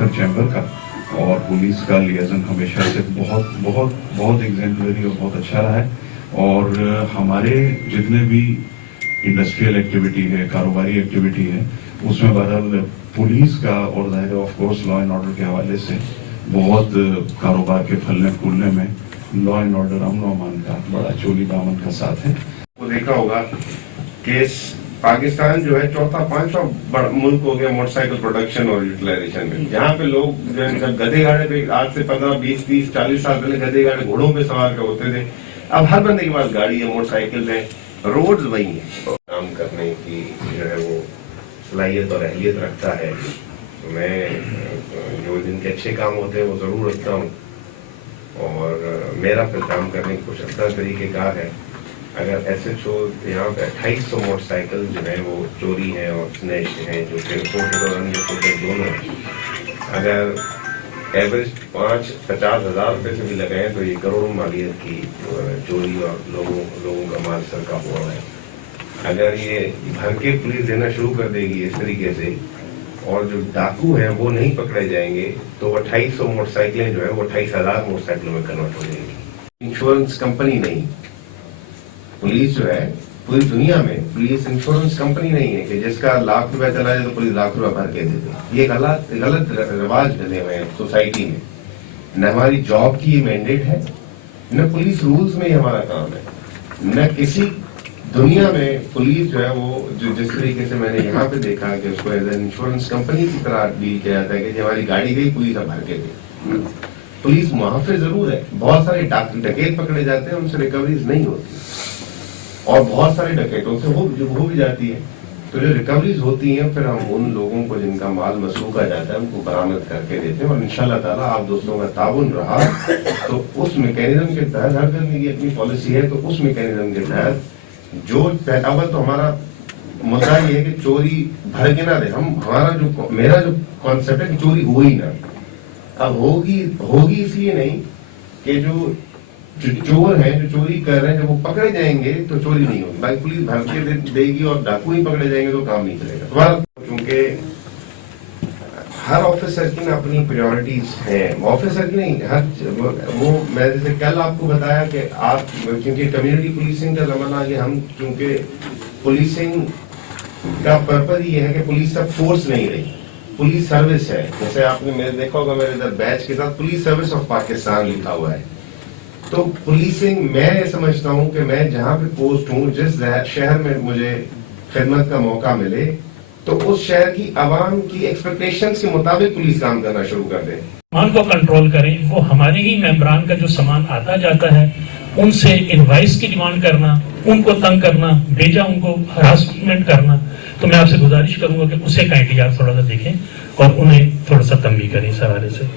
खर चैम्बर का, और पुलिस का लियाजन हमेशा से बहुत एग्जेम्पलरी और बहुत अच्छा रहा है। और हमारे जितने भी इंडस्ट्रियल एक्टिविटी है, कारोबारी एक्टिविटी है, उसमें बहरहाल पुलिस का और ज़ाहिर of course law and order के हवाले से बहुत कारोबार के फलने फूलने में लॉ एंड ऑर्डर अमन और अमान का बड़ा चोली दामन का साथ है। वो देखा होगा कि पाकिस्तान जो है चौथा पांचवा बड़ा मुल्क हो गया मोटरसाइकिल प्रोडक्शन और यूटिलाइजेशन में, जहाँ पे लोग जो है जब गधे गाड़े पे आज से 15, 20, 30, 40 साल पहले गधे गाड़े घोड़ों पे सवार कर होते थे, अब हर बंदे के पास गाड़ी है, मोटरसाइकिल है, रोड्स वही है। काम करने की जो है वो सलाहियत और अहलियत रखता है। मैं जो जिनके अच्छे काम होते हैं वो जरूर रखता हूँ, और मेरा फिर काम करने की कुछ अच्छा तरीक़ेकार है। अगर SHO यहाँ पे 2800 मोटरसाइकिल जो है वो चोरी हैं और स्नैच हैं, जो कि रिपोर्टेड और अनरिपोर्टेड दोनों हैं। अगर एवरेज 50 हज़ार रुपये से भी लगाएं तो ये करोड़ों मालियत की चोरी और लोगों का माल सरका हुआ है। अगर ये भर के पुलिस देना शुरू कर देगी इस तरीके से, और जो डाकू हैं वो नहीं पकड़े जाएंगे, तो 2800 मोटरसाइकिलें जो है वो 28,000 मोटरसाइकिलों में कन्वर्ट हो जाएगी। इंश्योरेंस कंपनी नहीं, पुलिस जो है पूरी दुनिया में पुलिस इंश्योरेंस कंपनी नहीं है कि जिसका लाख रुपया चला जाए तो पुलिस लाख रुपया भर के दे दे। ये गलत रिवाज डले हुए हैं सोसाइटी में। न हमारी जॉब की ये मैंडेट है, न पुलिस रूल्स में ही हमारा काम है, न किसी दुनिया में पुलिस जो है वो जो जिस तरीके से मैंने यहाँ पे देखा कि उसको एज एन इंश्योरेंस कंपनी की तरह डील किया जाता है कि हमारी गाड़ी गई पुलिस अब भर के दे। पुलिस मुआफिज जरूर है, बहुत सारे डकैत पकड़े जाते हैं, उनसे रिकवरीज नहीं होती, और बहुत सारे डकैतों से हो भी जाती है। तो जो रिकवरीज होती हैं फिर हम उन लोगों को जिनका माल मसरूका जाता है उनको बरामद करके देते हैं। और इंशाल्लाह ताला आप दोस्तों का ताउन रहा तो उस मैकेनिज्म के तहत, हर करने की अपनी पॉलिसी है, तो उस मैकेनिज्म के तहत जो अव्वल तो हमारा मुद्दा ये है कि चोरी भर के ना दे। मेरा जो कॉन्सेप्ट है कि चोरी हो ही ना। अब होगी इसलिए नहीं कि जो चोर हैं, जो चोरी कर रहे हैं, जब वो पकड़े जाएंगे तो चोरी नहीं होगी, बाकी पुलिस भर के देगी और डाकू ही पकड़े जाएंगे तो काम नहीं चलेगा। क्योंकि हर ऑफिसर की ना अपनी प्रायोरिटीज हैं, ऑफिसर की नहीं, हर वो मैं जैसे कल आपको बताया कि आप क्योंकि कम्युनिटी पुलिसिंग का जमाना है, हम क्योंकि पुलिसिंग का पर्पज ये है कि पुलिस सब फोर्स नहीं रही, पुलिस सर्विस है। जैसे आपने मेरे देखा होगा मेरे इधर बैच के साथ पुलिस सर्विस ऑफ पाकिस्तान लिखा हुआ है। तो पुलिसिंग मैं समझता हूँ कि मैं जहाँ पे पोस्ट हूँ, जिस शहर में मुझे खिदमत का मौका मिले, तो उस शहर की आवाम की एक्सपेक्टेशंस के मुताबिक पुलिस काम करना शुरू कर दे। सामान को कंट्रोल करें, वो हमारे ही मेंबरान का जो सामान आता जाता है उनसे इनवाइस की डिमांड करना, उनको तंग करना, भेजा उनको हरासमेंट करना। तो मैं आपसे गुजारिश करूंगा कि उसे काइंडली आप थोड़ा सा देखें और उन्हें थोड़ा सा तंबीह करें इस हवाले से।